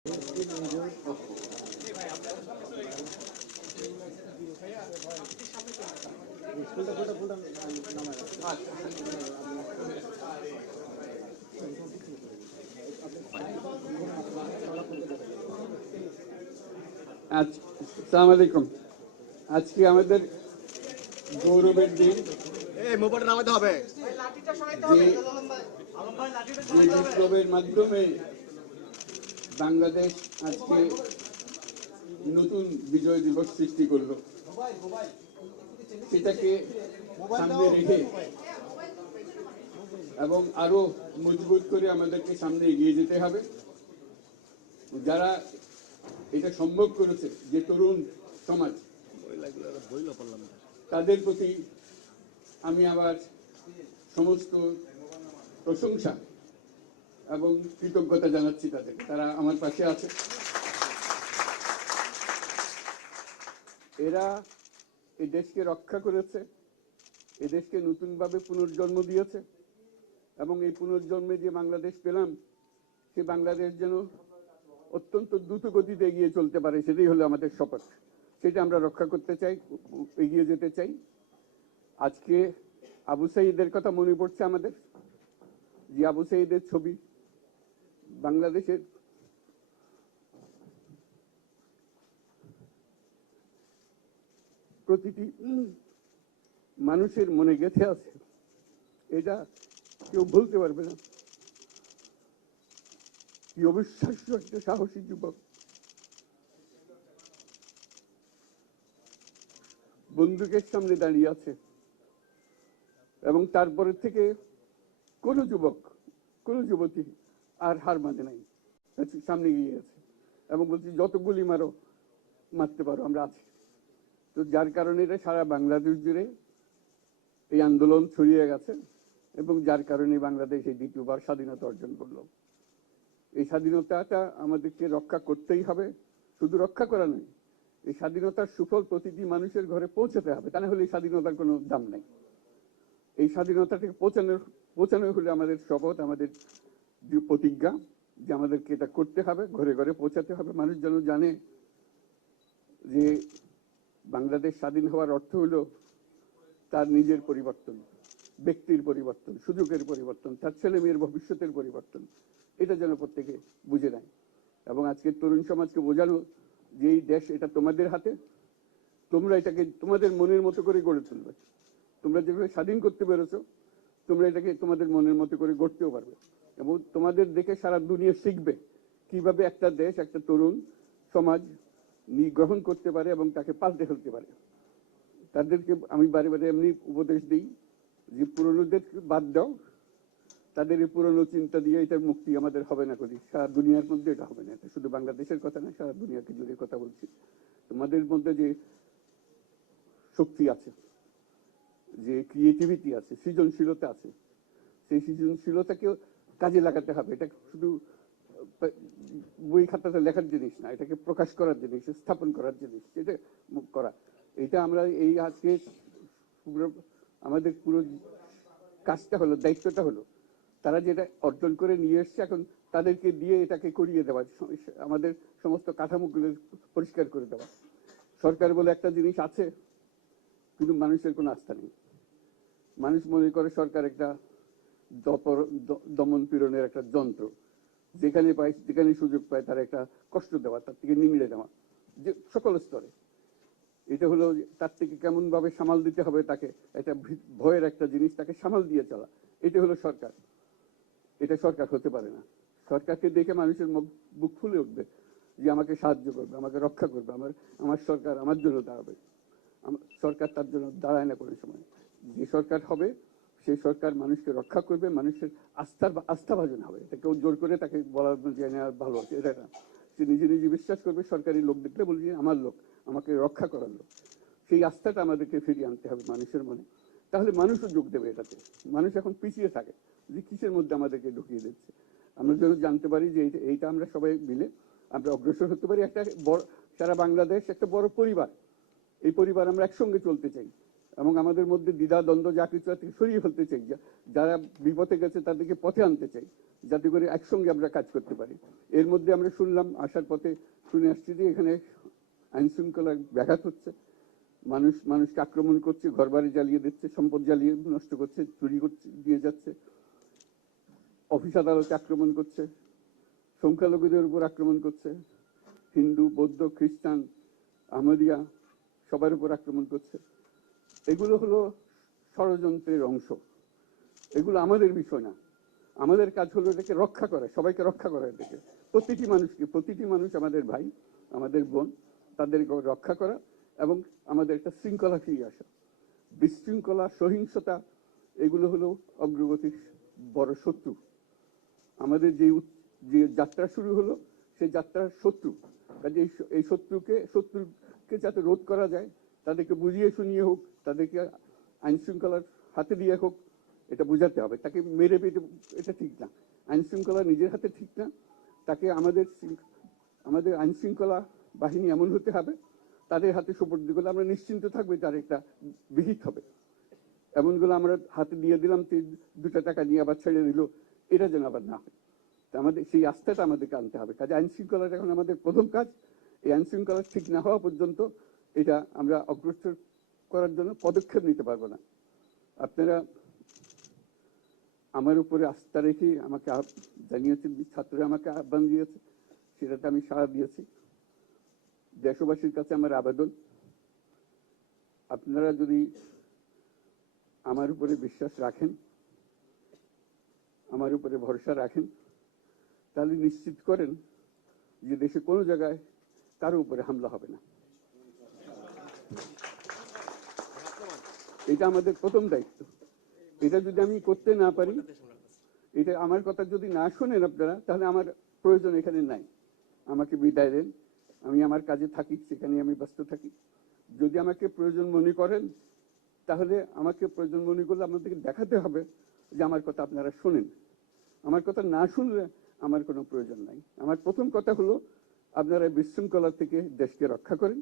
আসসালামু আলাইকুম। আজকে আমাদের গৌরবের দিন। নামাতে হবে। যে বিপ্লবের মাধ্যমে বাংলাদেশ আজকে নতুন বিজয় দিবস সৃষ্টি করলো, সেটাকে সামনে রেখে এবং আরো মজবুত করে আমাদেরকে সামনে এগিয়ে যেতে হবে। যারা এটা সম্ভব করেছে, যে তরুণ সমাজ, তাদের প্রতি আমি আবার সমস্ত প্রশংসা এবং কৃতজ্ঞতা জানাচ্ছি তাদেরকে। তারা আমার পাশে আছে। এরা এই দেশকে রক্ষা করেছে, এই দেশকে নতুনভাবে পুনর্জন্ম দিয়েছে এবং এই পুনর্জন্মে যে বাংলাদেশ পেলাম, সে বাংলাদেশ যেন অত্যন্ত দ্রুত গতিতে এগিয়ে চলতে পারে, সেটাই হলো আমাদের শপথ। সেটা আমরা রক্ষা করতে চাই, এগিয়ে যেতে চাই। আজকে আবু সাঈদের কথা মনে পড়ছে আমাদের, যে আবু সাঈদের ছবি বাংলাদেশের প্রতিটি মানুষের মনে গেঁথে আছে। এটা কেউ বলতে পারবে না। কি অবিশ্বাস্য একটা সাহসী যুবক, বন্দুকের সামনে দাঁড়িয়ে আছে এবং তারপরে থেকে কোনো যুবক, কোনো যুবতী আর হার মানে নাই, সামনে গিয়ে আছে এবং বলছি যত গুলি মারো, মারতে পারো, আমরা আছি। তো যার কারণে এটা সারা বাংলাদেশ জুড়ে এই আন্দোলন ছড়িয়ে গেছে এবং যার কারণে বাংলাদেশ এই দ্বিতীয়বার স্বাধীনতা অর্জন করলো। এই স্বাধীনতাটা আমাদেরকে রক্ষা করতেই হবে। শুধু রক্ষা করা নয়, এই স্বাধীনতার সুফল প্রতিটি মানুষের ঘরে পৌঁছাতে হবে, তা না হলে এই স্বাধীনতার কোনো দাম নেই। এই স্বাধীনতাটাকে পৌঁছানো হলে আমাদের শপথ, আমাদের যে প্রতিজ্ঞা, যে আমাদেরকে এটা করতে হবে, ঘরে ঘরে পৌঁছাতে হবে। মানুষ যেন জানে যে বাংলাদেশ স্বাধীন হওয়ার অর্থ হলো তার নিজের পরিবর্তন, ব্যক্তির পরিবর্তন, সুযোগের পরিবর্তন, তার ছেলে মেয়ের ভবিষ্যতের পরিবর্তন। এটা যেন প্রত্যেকে বুঝে নেয় এবং আজকের তরুণ সমাজকে বোঝানো যে এই দেশ এটা তোমাদের হাতে, তোমরা এটাকে তোমাদের মনের মতো করে গড়ে তুলবে। তোমরা যেভাবে স্বাধীন করতে পেরেছো, তোমরা এটাকে তোমাদের মনের মতো করে গড়তেও পারবে এবং তোমাদের দেখে সারা দুনিয়া শিখবে কিভাবে একটা দেশ, একটা তরুণ সমাজ গ্রহণ করতে পারে এবং তাকে পাল্টে ফেলতে পারে। তাদেরকে আমি বারে বারে এমনি উপদেশ দিই যে পুরনোদের বাদ দাও, তাদের এই পুরনো চিন্তা দিয়ে এটা মুক্তি আমাদের হবে না। করি সারা দুনিয়ার মধ্যে এটা হবে না। এটা শুধু বাংলাদেশের কথা না, সারা দুনিয়াকে জুড়ে কথা বলছি। তোমাদের মধ্যে যে শক্তি আছে, যে ক্রিয়েটিভিটি আছে, সৃজনশীলতা আছে, সেই সৃজনশীলতাকেও কাজে লাগাতে হবে। এটা শুধু বই খাতাতে লেখার জিনিস না, এটাকে প্রকাশ করার জিনিস, স্থাপন করার জিনিস, এটা করা। এটা আমরা এই আজকে আমাদের পুরো কাজটা হলো, দায়িত্বটা হলো তারা যেটা অর্জন করে নিয়ে এসছে, এখন তাদেরকে দিয়ে এটাকে করিয়ে দেওয়া, আমাদের সমস্ত কাঠামোগুলো পরিষ্কার করে দেওয়া। সরকার বলে একটা জিনিস আছে, কিন্তু মানুষের কোনো আস্থা নেই। মানুষ মনে করে সরকার একটা দমন পীড়নের একটা যন্ত্র, যেখানে পায়, যেখানে সুযোগ পায় তার একটা কষ্ট দেওয়া, তার থেকে নিংড়ে দেওয়া, যে সকল স্তরে। এটা হলো তার থেকে কেমন ভাবে সামাল দিতে হবে তাকে, একটা ভয়ের একটা জিনিস, তাকে সামাল দিয়ে চলা। এটা হলো সরকার। এটা সরকার হতে পারে না। সরকারকে দেখে মানুষের বুক ফুলে উঠবে যে আমাকে সাহায্য করবে, আমাকে রক্ষা করবে, আমার সরকার আমার জন্য দাঁড়াবে। সরকার তার জন্য দাঁড়ায় না কোনো সময়। যে সরকার হবে, সেই সরকার মানুষকে রক্ষা করবে, মানুষের আস্থাভাজন হবে। এটা কেউ জোর করে তাকে বলার জন্য ভালো আছে এটা না। সে নিজে নিজে বিশ্বাস করবে, সরকারি লোক দেখলে বলবে আমার লোক, আমাকে রক্ষা করার লোক। সেই আস্থাটা আমাদেরকে ফিরিয়ে আনতে হবে মানুষের মনে। তাহলে মানুষও যোগ দেবে এটাতে। মানুষ এখন পিছিয়ে থাকে যে কিসের মধ্যে আমাদেরকে ঢুকিয়ে দিচ্ছে। আমরা যেন জানতে পারি যে এইটা আমরা সবাই মিলে আমরা অগ্রসর হতে পারি। একটা বড়, সারা বাংলাদেশ একটা বড় পরিবার। এই পরিবার আমরা একসঙ্গে চলতে চাই। এবং আমাদের মধ্যে দ্বিধা দ্বন্দ্ব যা কিছু আছে সরিয়ে ফেলতে চাই, যারা বিপথে গেছে তাদেরকে পথে আনতে চাই, যাতে করে একসঙ্গে আমরা কাজ করতে পারি। এর মধ্যে আমরা শুনলাম, আসার পথে শুনে আসছি যে এখানে আইন শৃঙ্খলার ব্যাঘাত হচ্ছে, মানুষকে আক্রমণ করছে, ঘরবাড়ি জ্বালিয়ে দিচ্ছে, সম্পদ জ্বালিয়ে নষ্ট করছে, চুরি করছে, দিয়ে যাচ্ছে, অফিস আদালতে আক্রমণ করছে, সংখ্যালঘুদের উপর আক্রমণ করছে, হিন্দু, বৌদ্ধ, খ্রিস্টান, আহমদিয়া সবার উপর আক্রমণ করছে। এগুলো হলো ষড়যন্ত্রের অংশ, এগুলো আমাদের বিষয় না। আমাদের কাজ হলো এটাকে রক্ষা করা, সবাইকে রক্ষা করা, এটাকে প্রতিটি মানুষ আমাদের ভাই, আমাদের বোন, তাদেরকে রক্ষা করা এবং আমাদের একটা শৃঙ্খলা ফিরিয়ে আসা। বিশৃঙ্খলা, সহিংসতা এগুলো হলো অগ্রগতির বড় শত্রু। আমাদের যে যাত্রা শুরু হলো সেই যাত্রার শত্রু, কাজে এই শত্রুকে যাতে রোধ করা যায়, তাদেরকে বুঝিয়ে শুনিয়ে হোক, তাদেরকে আইন শৃঙ্খলার হাতে দিয়ে হোক, এটা বোঝাতে হবে। তাকে মেরে পেটে এটা ঠিক না, আইন শৃঙ্খলা নিজের হাতে ঠিক না। তাকে আমাদের আইন শৃঙ্খলা বাহিনী এমন হতে হবে, তাদের হাতে সুপর্দ করলে আমরা নিশ্চিন্ত থাকবে তার একটা বিহিত হবে। এমনগুলো আমরা হাতে দিয়ে দিলাম, 2 টাকা নিয়ে আবার ছেড়ে দিল, এটা যেন আবার না হয়। আমাদের সেই আস্থাটা আমাদেরকে আনতে হবে। কাজে আইন শৃঙ্খলাটা এখন আমাদের প্রথম কাজ। এই আইন শৃঙ্খলা ঠিক না হওয়া পর্যন্ত এটা আমরা অগ্রসর করার জন্য পদক্ষেপ নিতে পারবো না। আপনারা আমার উপরে আস্থা রেখে আমাকে জানিয়েছেন, ছাত্ররা আমাকে আহ্বান দিয়েছে, সেটাতে আমি সাড়া দিয়েছি। দেশবাসীর কাছে আমার আবেদন, আপনারা যদি আমার উপরে বিশ্বাস রাখেন, আমার উপরে ভরসা রাখেন, তাহলে নিশ্চিত করেন যে দেশে কোনো জায়গায় কারো উপরে হামলা হবে না। এটা আমাদের প্রথম দায়িত্ব। এটা যদি আমি করতে না পারি, এটা আমার কথা যদি না শোনেন আপনারা, তাহলে আমার প্রয়োজন এখানে নাই। আমাকে বিদায় দেন, আমি আমার কাজে থাকি, সেখানে আমি ব্যস্ত থাকি। যদি আমাকে প্রয়োজন মনে করেন, তাহলে আমাকে প্রয়োজন মনে করলে আপনাদেরকে দেখাতে হবে যে আমার কথা আপনারা শোনেন। আমার কথা না শুনলে আমার কোনো প্রয়োজন নাই। আমার প্রথম কথা হলো, আপনারা বিশৃঙ্খলা থেকে দেশকে রক্ষা করেন,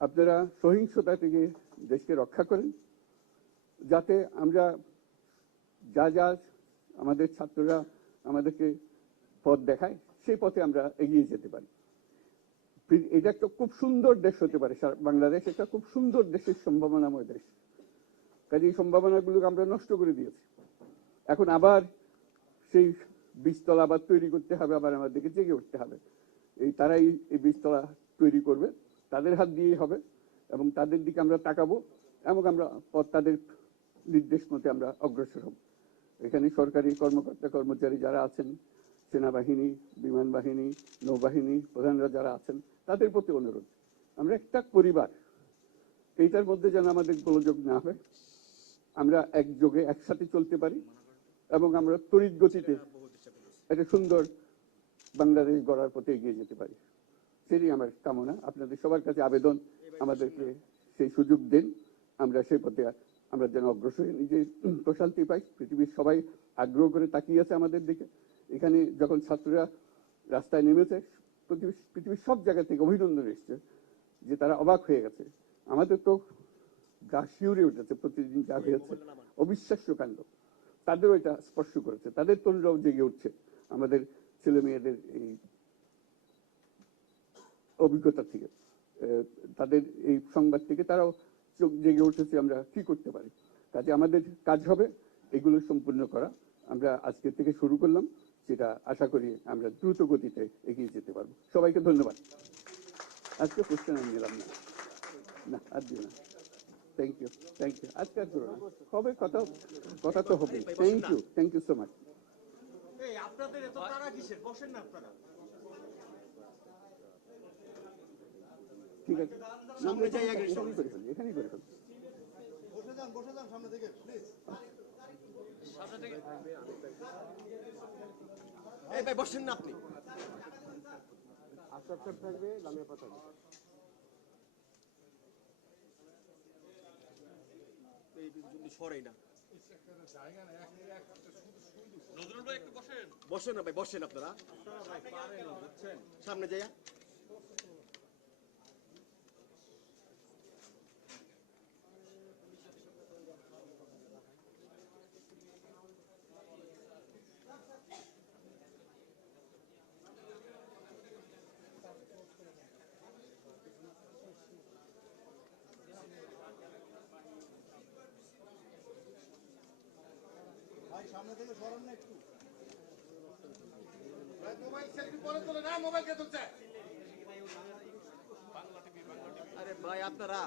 আপনারা সহিংসতা থেকে দেশকে রক্ষা করেন, যাতে আমরা যা আমাদের ছাত্ররা আমাদেরকে পথ দেখায়, সেই পথে আমরা এগিয়ে যেতে পারি। এটা একটা খুব সুন্দর দেশ হতে পারে, বাংলাদেশ একটা খুব সুন্দর দেশের সম্ভাবনাময় দেশ। কাজে এই সম্ভাবনাগুলোকে আমরা নষ্ট করে দিয়েছি। এখন আবার সেই বীজতলা আবার তৈরি করতে হবে, আবার আমাদেরকে জেগে উঠতে হবে। তারাই এই বীজতলা তৈরি করবে, তাদের হাত দিয়েই হবে, এবং তাদের দিকে আমরা তাকাবো এবং আমরা তাদের নির্দেশ মতে আমরা অগ্রসর হব। এখানে সরকারি কর্মকর্তা কর্মচারী যারা আছেন, সেনাবাহিনী, বিমান বাহিনী, নৌবাহিনী প্রধানরা যারা আছেন, তাদের প্রতি অনুরোধ, আমরা একটা পরিবার, এইটার মধ্যে যেন আমাদের গোলযোগ না হয়, আমরা একযোগে একসাথে চলতে পারি এবং আমরা তড়িৎ গতিতে একটা সুন্দর বাংলাদেশ গড়ার পথে এগিয়ে যেতে পারি। সেটাই আমার কামনা। আপনাদের সবার কাছে আবেদন, আমাদেরকে সেই সুযোগ দেন, আমরা সেই পথে আমরা যেন অগ্রসর নিজে প্রশান্তি পাই। পৃথিবীর সবাই আগ্রহ করে তাকিয়ে আছে আমাদের দিকে। এখানে যখন ছাত্ররা রাস্তায় নেমেছে, পৃথিবীর সব জায়গা থেকে অভিনন্দন এসছে, যে তারা অবাক হয়ে গেছে। আমাদের তো গা শিউরে উঠেছে, প্রতিদিন যা হয়েছে অবিশ্বাস্য কাণ্ড। তাদেরও এটা স্পর্শ করেছে, তাদের তরুণরাও জেগে উঠছে আমাদের ছেলে মেয়েদের এই অভিজ্ঞতা থেকে, তাদের এই সংবাদ থেকে তারাও চোখ জেগে উঠেছে আমরা কি করতে পারি। কাজে আমাদের কাজ হবে এগুলো সম্পূর্ণ করা। আমরা আজকে থেকে শুরু করলাম, সেটা আশা করি আমরা দ্রুত গতিতে এগিয়ে যেতে পারবো। সবাইকে ধন্যবাদ। আজকে প্রশ্ন আমি নিলাম না, আর দিও না। Thank you. আজকে আর করো না, হবে কথা তো হবে। Thank you so much. আপনাদের এত তাড়া কিসের? বসেন না আপনারা। ঠিক আছে, সামনে যাই আগে, এখানেই করে ফেলি। বসে যান সামনে থেকে প্লিজ। সামনে থেকে এই ভাই বসেন না আপনি। আশরাফ সাহেব থাকবে, লামিয়া পাতা এই যদি সরেই না। বসেন না ভাই, বসেন আপনারা। সামনে যাইয়া ভাই সামনে থেকে সরান না একটু। মোবাইল সেলফি পরে তোলে না, মোবাইল কে তুলছে? আরে ভাই আপনারা